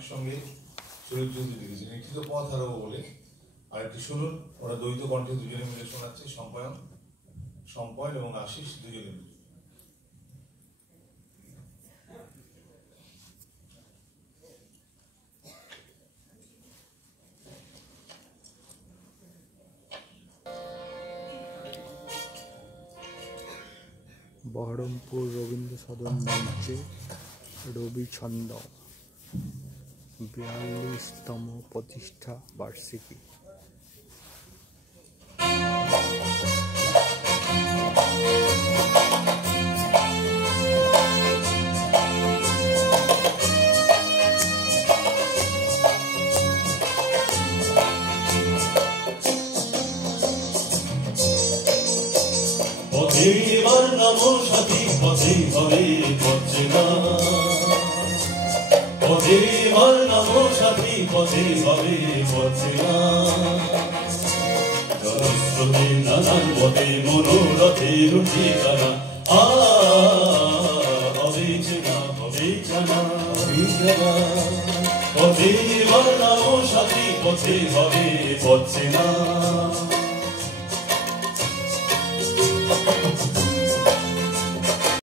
একসঙ্গে সুরজ চৌধুরী লিখেছেন। একটি তো পথ হারাবো বলে, আর একটি শুনুন, ওরা দ্বৈত কণ্ঠে দুজনে মিলে শোনাচ্ছে, সম্পয়ন এবং আশিস দুজনে মিলে। বহরমপুর রবীন্দ্র সদন মঞ্চে রবি ছন্দ 42তম প্রতিষ্ঠা বার্ষিকী। এবার নামো সাথী পথে হবে পড়ছে না, এবার নামো সাথী পথে হবে পড়ছে না। জলস্রোতে নানান পথে মনোরথের ঠিকানা, হবে চেনা হবে জানা। পথে এবার নামো সাথী পথে হবে পড়ছে না।